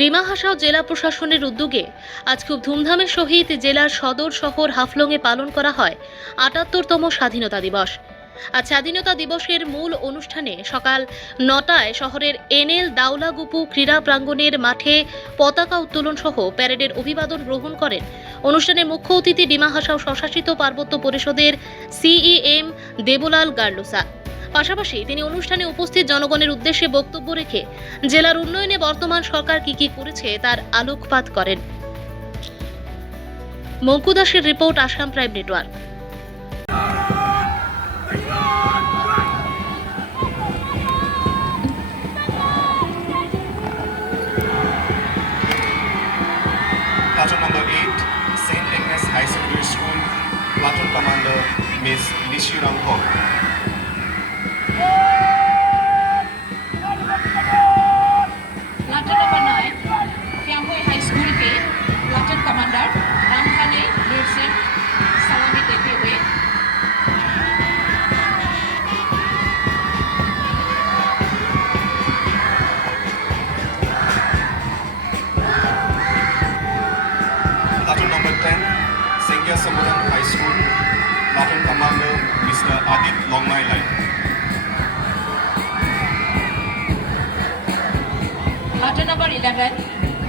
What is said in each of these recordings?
ডিমা হাসাও জেলা প্রশাসনের উদ্যোগে আজ খুব ধুমধামের সহিত জেলার সদর শহর হাফলংয়ে পালন করা হয়, আটাত্তরতম স্বাধীনতা দিবস। আজ স্বাধীনতা দিবসের মূল অনুষ্ঠানে সকাল নটায় শহরের এনএল দাউলাগুপু ক্রীড়া প্রাঙ্গণের মাঠে পতাকা উত্তোলন সহ প্যারেডের অভিবাদন গ্রহণ করেন। অনুষ্ঠানে মুখ্য অতিথি ডিমা হাসাও স্বশাসিত পার্বত্য পরিষদের সিইএম দেবলাল গার্লোসা। পাশাপাশি তিনি অনুষ্ঠানে উপস্থিত জনগণের উদ্দেশ্যে বক্তব্য রেখে জেলার উন্নয়নে বর্তমান সরকার কি কি করেছে তার আলোকপাত করেন মঙ্কু দাসের report Assam prime network Platoon number 8, High Secondary Hall. Sengya Samuran High School, Platoon Commander Mr. Adit Longmai Lai. Platoon number eleven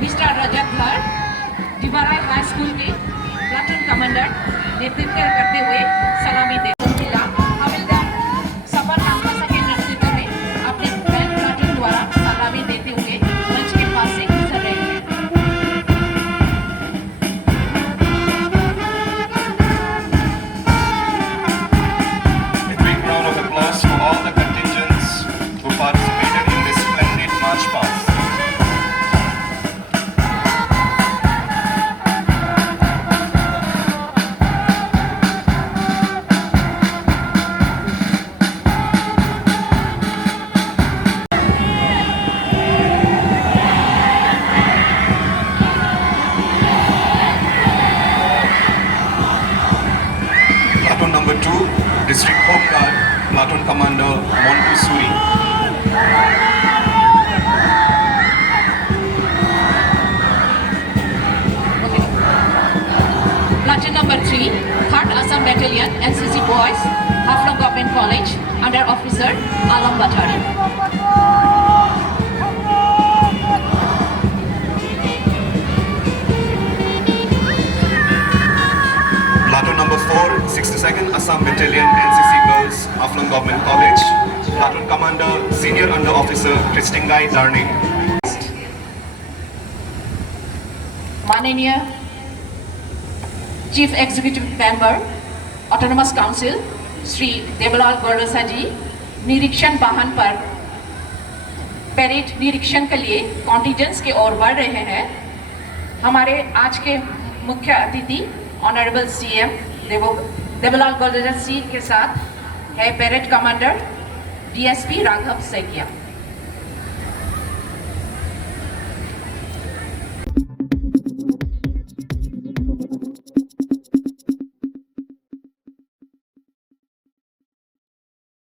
mister Rajat Dhar Dibara high school के प्लाटून कमांडर नेतृत्व करते हुए सलामी देते District Home Guard, Platoon Commander Montu Suri. Platoon number 3, 3rd Assam Battalion, NCC Boys, Haflong Government College, under Officer Alam Batari. 4, 62nd Assam Battalion, NCC Girls, Aflong Government College. Platoon Commander, Senior Under Officer Kristingai Darning. माननीय chief executive member autonomous council Shri Deolal Gaursa ji निरीक्षण वाहन पर parade निरीक्षण के लिए कॉन्टिजेंस की ओर बढ़ रहे हैं हमारे आज के मुख्य अतिथि ऑनरेबल सीएम देवलाल गौरसा सिंह के साथ है parade commander DSP Raghav Saikia